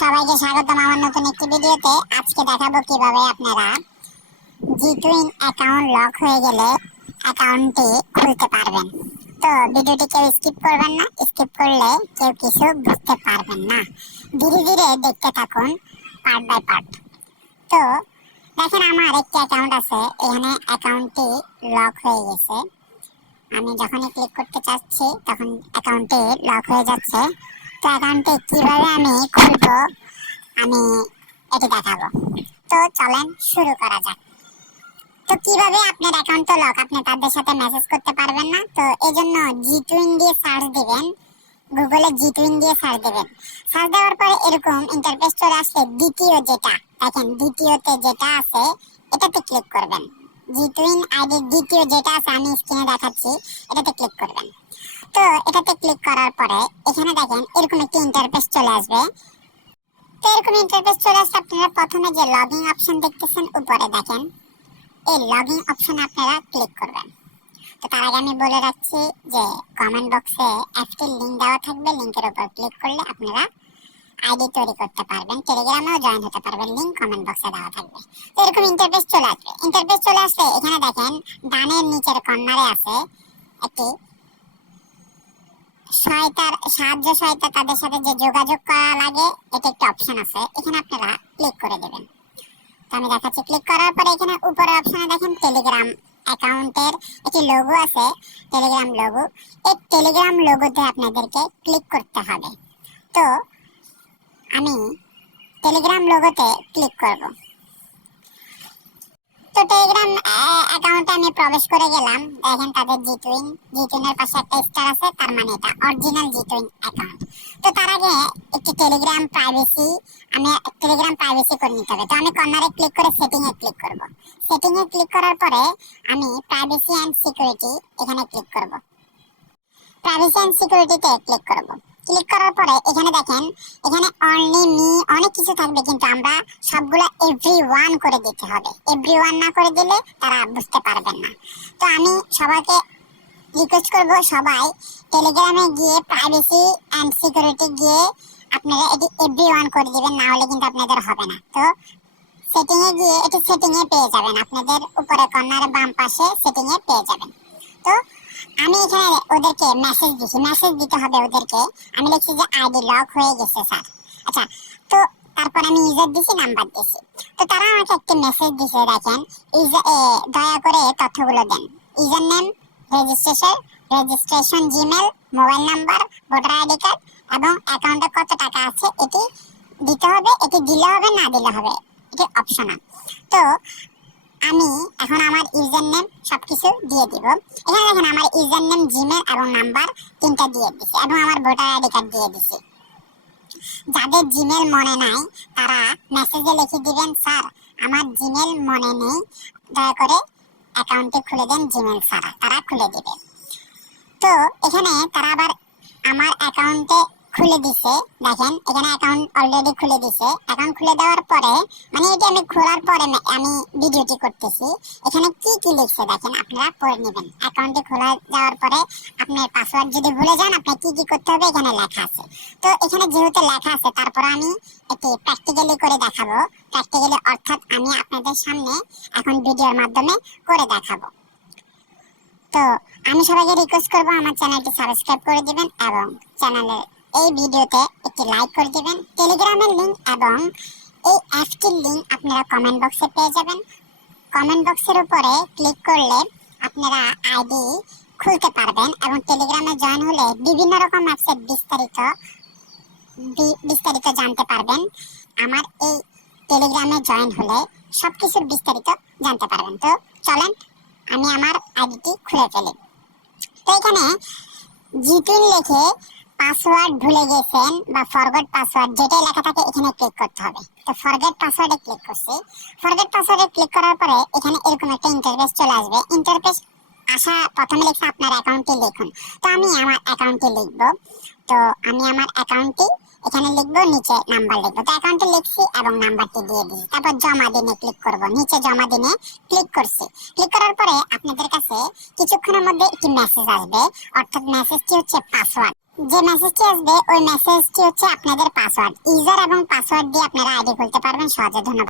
সবাইকে স্বাগতম আমার নতুন একটি ভিডিওতে। আজকে দেখাবো কিভাবে আপনারা জিটুইন অ্যাকাউন্ট লক হয়ে গেলে অ্যাকাউন্টটি খুলতে পারবেন। তো ভিডিওটি কেউ স্কিপ করবেন না, স্কিপ করলে কেউ কিছু বুঝতে পারবেন না। ধীরে ধীরে দেখতে থাকুন পার্ট বাই পার্ট। তো দেখেন, আমার একটি অ্যাকাউন্ট আছে, এখানে অ্যাকাউন্টটি লক হয়ে গেছে। আমি যখনই ক্লিক করতে চাচ্ছি তখন অ্যাকাউন্টটি লক হয়ে যাচ্ছে। তো অ্যাকাউন্টটি কিভাবে আমি খুলবো আমি এটি দেখাবো। তো চলেন শুরু করা যাক। তো কিভাবে আপনার অ্যাকাউন্ট তো লক, আপনি তাদের সাথে মেসেজ করতে পারবেন না। তো এজন্য জিটুইন দিয়ে সার্চ দিবেন, গুগলে জিটুইন দিয়ে সার্চ দিবেন। সার্চ দেওয়ার পরে এরকম ইন্টারফেস চলে আসলে দ্বিতীয় যেটা দেখেন, দ্বিতীয়তে যেটা আছে এটাতে ক্লিক করবেন। জিটুইন আইডির দ্বিতীয় যেটা আছে আমি স্ক্রিনে দেখাচ্ছি, এটাতে ক্লিক করবেন। তো এটাতে ক্লিক করার পরে এখানে দেখেন এরকম একটি ইন্টারফেস চলে আসবে। তো এরকম ইন্টারফেস চলে আসলে আপনারা প্রথমে যে লগইন অপশন দেখতেছেন উপরে দেখেন, এই লগইন অপশনে আপনারা ক্লিক করবেন। তো তার আগে আমি বলে রাখছি যে কমেন্ট বক্সে অ্যাপটির লিংক দেওয়া থাকবে, লিংকের উপর ক্লিক করলে আপনারা আইডি তৈরি করতে পারবেন, টেলিগ্রামেও জয়েন হতে পারবেন, লিংক কমেন্ট বক্সে দেওয়া থাকবে। তো এরকম ইন্টারফেস চলে আসবে। ইন্টারফেস চলে আসলে এখানে দেখেন ডানের নিচের কর্নারে আছে একটি সাহায্য সহায়তা, তাদের সাথে যে যোগাযোগ করা লাগে এটা একটা অপশন আছে, এখানে আপনারা ক্লিক করে দেবেন। তো আমি দেখাচ্ছি। ক্লিক করার পরে এখানে উপরে অপশনে দেখেন টেলিগ্রাম অ্যাকাউন্টের একটি লোগো আছে, টেলিগ্রাম লোগো। এই টেলিগ্রাম লোগোতে আপনাদেরকে ক্লিক করতে হবে। তো আমি টেলিগ্রাম লোগোতে ক্লিক করব। তো টেলিগ্রাম অ্যাকাউন্টে আমি প্রবেশ করে গেলাম। দেখেন তাদের জিটুইনের পাশে একটা স্টার আছে, তার মানে এটা অরিজিনাল জিটুইন অ্যাকাউন্ট। তো তার আগে একটি টেলিগ্রাম প্রাইভেসি করে নিতে হবে। তো আমি কর্নারে ক্লিক করে সেটিং এ ক্লিক করব। সেটিং এ ক্লিক করার পরে আমি প্রাইভেসি এন্ড সিকিউরিটি এখানে ক্লিক করব। প্রাইভেসি এন্ড সিকিউরিটিতে ক্লিক করব। ক্লিক করার পরে এখানে দেখেন, এখানে অনলি মি অনেক কিছু থাকবে, কিন্তু আমরা সবগুলো এভরিওয়ান করে দিতে হবে। এভরিওয়ান না করে দিলে তারা বুঝতে পারবেন না। তো আমি সবাইকে রিকোয়েস্ট করব, সবাই টেলিগ্রামে গিয়ে প্রাইভেসি এন্ড সিকিউরিটি গিয়ে আপনারা এটি এভরিওয়ান করে দিবেন, না হলে কিন্তু আপনাদের হবে না। তো সেটিং এ গিয়ে এটি সেটিং এ পেয়ে যাবেন, আপনাদের উপরে কর্নারে বাম পাশে সেটিং এ পেয়ে যাবেন। তো আমি এখানে ওদেরকে মেসেজ দিতে হবে ওদেরকে। আমি লিখছি যে আইডি লক হয়ে গেছে স্যার। আচ্ছা, তো তারপর আমি ইউজার দিছি, নাম্বার দিছি। তো তারা আমাকে একটা মেসেজ দিছে, দেখেন দয়া করে তথ্যগুলো দেন। User name, registration Gmail, mobile number, voter ID card এবং অ্যাকাউন্টে কত টাকা আছে এটি দিতে হবে। এটি দিলে হবে, না দিলে হবে, এটি অপশনাল। তো আমি এখন আমার ইউজার নেম সবকিছু দিয়ে দিব। এখানে দেখেন আমার ইউজার নেম, জিমেল এবং নাম্বার তিনটা দিয়ে দিছি এবং আমার ভোটার আইডি কার্ড দিয়ে দিছি। যাদের জিমেল মনে নাই তারা মেসেজে লিখে দিবেন, স্যার আমার জিমেল মনে নেই, দয়া করে অ্যাকাউন্টটি খুলে দেন জিমেল ছাড়া। তারা খুলে দিবে। তো এখানে তারা আবার আমার অ্যাকাউন্টে খুলে দিছে। দেখেন এখানে অ্যাকাউন্ট অলরেডি খুলে দিছে। অ্যাকাউন্ট খুলে দেওয়ার পরে মানে এটা আমি খোলার পরে আমি ভিডিওটি করতেছি। এখানে কি কি লিখছে দেখেন, আপনারা পড়ে নেবেন। অ্যাকাউন্টে খোলা যাওয়ার পরে আপনার পাসওয়ার্ড যদি ভুলে যান আপনার কি কি করতে হবে এখানে লেখা আছে। তো এখানে যেহেতু লেখা আছে তারপর আমি এটি প্র্যাকটিক্যালি করে দেখাবো। প্র্যাকটিক্যালি অর্থাৎ আমি আপনাদের সামনে এখন ভিডিওর মাধ্যমে করে দেখাবো। তো আমি সবাইকে রিকোয়েস্ট করবো আমার চ্যানেলটি সাবস্ক্রাইব করে দিবেন এবং চ্যানেলের এই ভিডিওতে একটি লাইক করে দিবেন। টেলিগ্রামের লিংক এবং এই অ্যাপটির লিংক আপনারা কমেন্ট বক্সে পেয়ে যাবেন। কমেন্ট বক্সের উপরে ক্লিক করলে আপনারা আইডি খুলতে পারবেন এবং টেলিগ্রামে জয়েন হলে বিভিন্ন রকম অ্যাপসের বিস্তারিত জানতে পারবেন। আমার এই টেলিগ্রামে জয়েন হলে সবকিছুর বিস্তারিত জানতে পারবেন। তো চলেন আমি আমার আইডিটি খুলে ফেলি। তো এখানে জিটুইন লিখে পাসওয়ার্ড ভুলে গেছেন বা ফরগেট পাসওয়ার্ড যেটাই লেখা থাকে এখানে ক্লিক করতে হবে। তো ফরগেট পাসওয়ার্ডে ক্লিক করছি। ফরগেট পাসওয়ার্ডে ক্লিক করার পরে এখানে এরকম একটা ইন্টারফেস চলে আসবে। ইন্টারফেস আসা প্রথমে লিখছে আপনার অ্যাকাউন্টটি লিখুন। তো আমি আমার অ্যাকাউন্টটি লিখব। তো আমি আমার অ্যাকাউন্টটি এখানে লিখবো, নিচে নাম্বার লিখবো। তো অ্যাকাউন্টে লিখছি এবং নাম্বারটি দিয়ে দিই। তারপর জমা দিনে ক্লিক করব। নিচে জমা দিনে ক্লিক করছি। ক্লিক করার পরে আপনাদের কাছে কিছুক্ষণের মধ্যে একটি মেসেজ আসবে, অর্থাৎ মেসেজটি হচ্ছে পাসওয়ার্ড। যে মেসেজটি আসবে ওই মেসেজটি হচ্ছে আপনাদের পাসওয়ার্ড। ইউজার এবং পাসওয়ার্ড দিয়ে আপনারা আইডি খুলতে পারবেন সহজে। ধন্যবাদ।